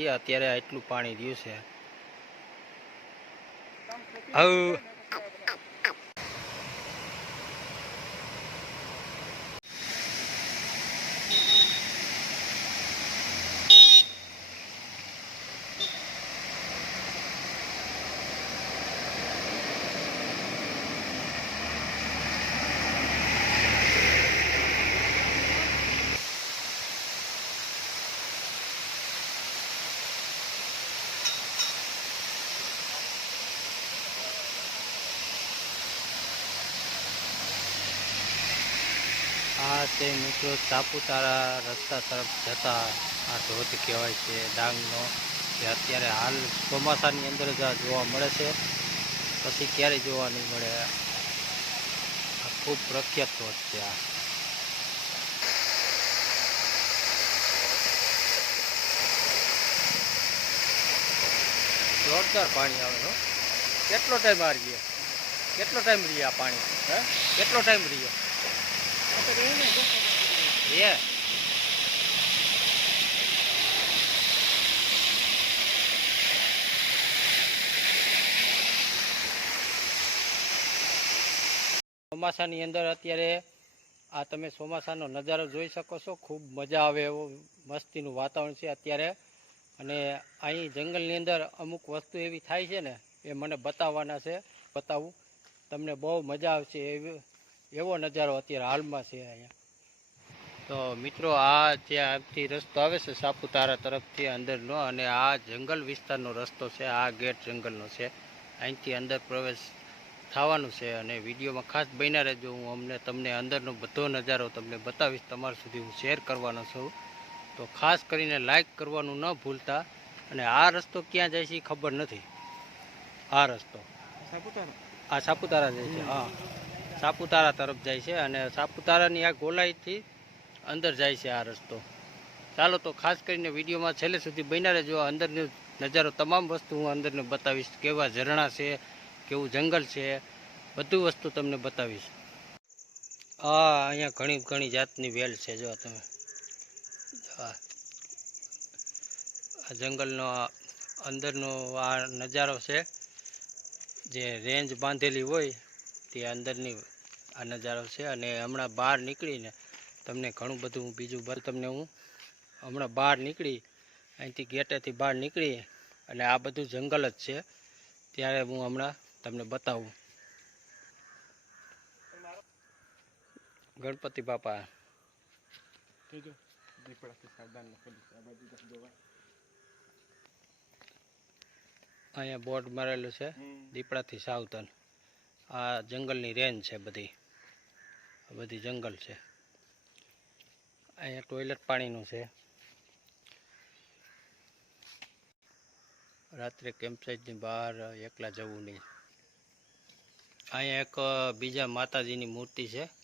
દે અત્યારે આટલું પાણી રહ્યું છે. હવે આ તે મિત્રો સાપુતારા રસ્તા તરફ જતા આ ધોધ કહેવાય છે. ડાંગનો જે અત્યારે હાલ ચોમાસાની અંદર જ આ જોવા મળે છે. પછી ક્યારે જોવા નહીં મળે? આ ખૂબ પ્રખ્યાત ધોધ છે આ. જોરદાર પાણી આવે હો. કેટલો ટાઈમ આ રહીએ? કેટલો ટાઈમ રહીએ આ પાણી? હે? કેટલો ટાઈમ રહીએ? એ ચોમાસાની અંદર અત્યારે આ તમે ચોમાસાનો નજારો જોઈ શકો છો. ખૂબ મજા આવે એવો મસ્તીનું વાતાવરણ છે અત્યારે. અને અહીં જંગલની અંદર અમુક વસ્તુ એવી થાય છે ને, એ મને બતાવવાના છે. બતાવું. તમને બહુ મજા આવશે એવી એવો નજારો અત્યારે હાલમાં છે અહીંયા. તો મિત્રો આ જે આથી રસ્તો આવે છે સાપુતારા તરફથી અંદરનો અને આ જંગલ વિસ્તારનો રસ્તો છે આ ગેટ જંગલનો છે. અહીંથી અંદર પ્રવેશ થવાનું છે અને વિડીયોમાં ખાસ બન્યા રહેજો. હું અમને તમને અંદરનો બધો નજારો તમને બતાવીશ. તમારા સુધી હું શેર કરવાનો છું. તો ખાસ કરીને લાઈક કરવાનું ન ભૂલતા. અને આ રસ્તો ક્યાં જાય છે એ ખબર નથી. આ રસ્તો. સાપુતારા. આ સાપુતારા જાય છે હા. સાપુતારા તરફ જાય છે અને સાપુતારાની આ ગોલાઈથી અંદર જાય છે આ રસ્તો. ચાલો તો ખાસ કરીને વિડીયોમાં છેલ્લે સુધી બન્યા રહેજો. અંદરનો નજારો, તમામ વસ્તુ હું અંદરને બતાવીશ. કેવા ઝરણા છે, કેવું જંગલ છે, બધું વસ્તુ તમને બતાવીશ. હા અહીંયા ઘણી ઘણી જાતની વેલ છે, જો તમે. આ જંગલનો અંદરનો આ નજારો છે. જે રેન્જ બાંધેલી હોય તે અંદરની આ નજારો છે અને હમણાં બહાર નીકળીને તમને ઘણું બધું બીજું બર તમને હું હમણાં બહાર નીકળી અહીંથી ગેટેથી બહાર નીકળી અને આ બધું જંગલ જ છે. ત્યારે હું હમણાં તમને બતાવું. ગણપતિ બાપા. અહીંયા બોર્ડ મારેલું છે. દીપડાથી સાવધાન. આ જંગલની રેન્જ છે બધી. આ બધી જંગલ છે. અહીંયા ટોયલેટ પાણીનું છે. રાત્રે કેમ્પસાઇટની બહાર એકલા જવું નહીં. અહીંયા એક બીજા માતાજીની મૂર્તિ છે.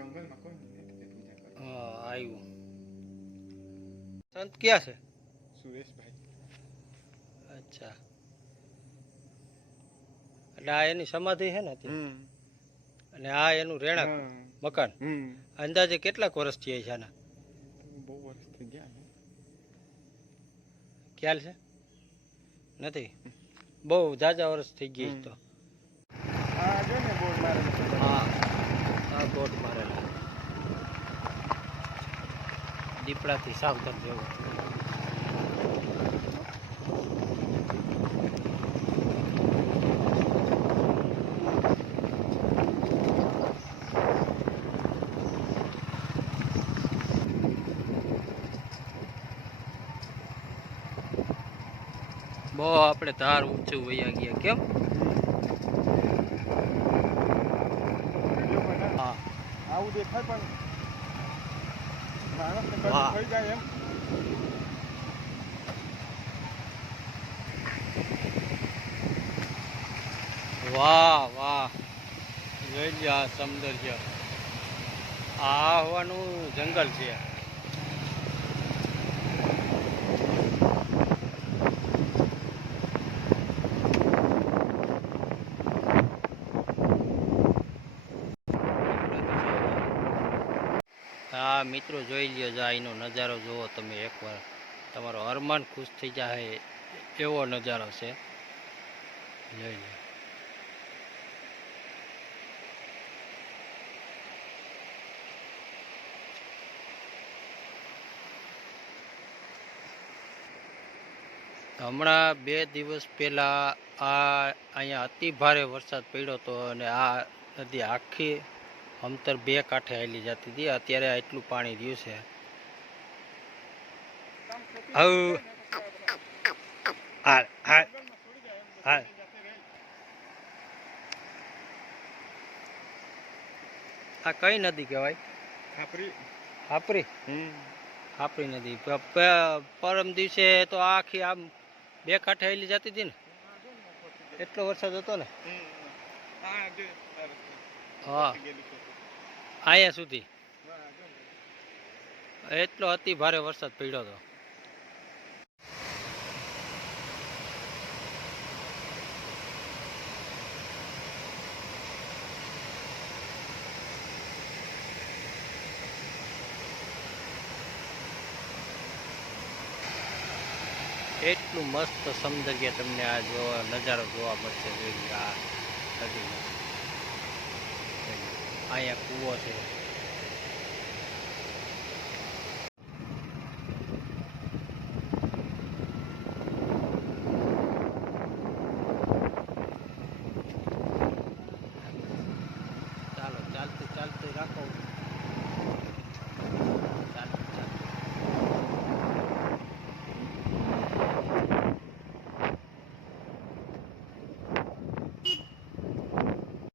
જંગલમાં કોઈ નથી પૂજા કરે હા આવ્યું. સંત ક્યાં છે? સુરેશભાઈ. અચ્છા. એટલે આ એની સમાધિ છે ને અને આ એનું રહેણાંક મકાન? અંદાજે કેટલાક વર્ષ થયા છે આના? બહુ વર્ષ થઈ ગયા ખ્યાલ છે? નથી? બહુ ઝાઝા વર્ષ થઈ ગઈ તો. આ જો ને બોર્ડ મારેલું હા. આ બોટ મારેલા. દીપડાથી સાવધાન રહેવું બહુ આપણે ધાર ઊંચું વયા ગયા કેમ? એવું દેખાય પણ માણસને થઈ જાય એમ. વાહ વાહ. જોઈ લ્યા સૌંદર્ય આ આવવાનું જંગલ છે. મિત્રો જોઈ લ્યો, જો અહીંનો નજારો જુઓ તમે એકવાર. તમારો અરમાન ખુશ થઈ જાય એવો નજારો છે. જોઈ લો હમણાં બે દિવસ પહેલાં આ અહીંયા અતિ ભારે વરસાદ પડ્યો હતો અને આ નદી આખી હમતર બે કાંઠે આવેલી જતી હતી. અત્યારે આટલું પાણી રહ્યું છે. આ કઈ નદી કહેવાય? ખાપરી. હાપરી હમ. હાપરી નદી. પરમ દિવસે તો આખી આમ બે કાંઠે આવેલી જતી હતી ને? એટલો વરસાદ હતો ને? હા અહીંયા સુધી. એટલો અતિ ભારે વરસાદ પડ્યો હતો એટલું મસ્ત સૌંદર્ય તમને આ જોવા, નજારો જોવા મળશે. આ અહીંયા કૂવો છે. ચાલો ચાલતું ચાલતું રાખો.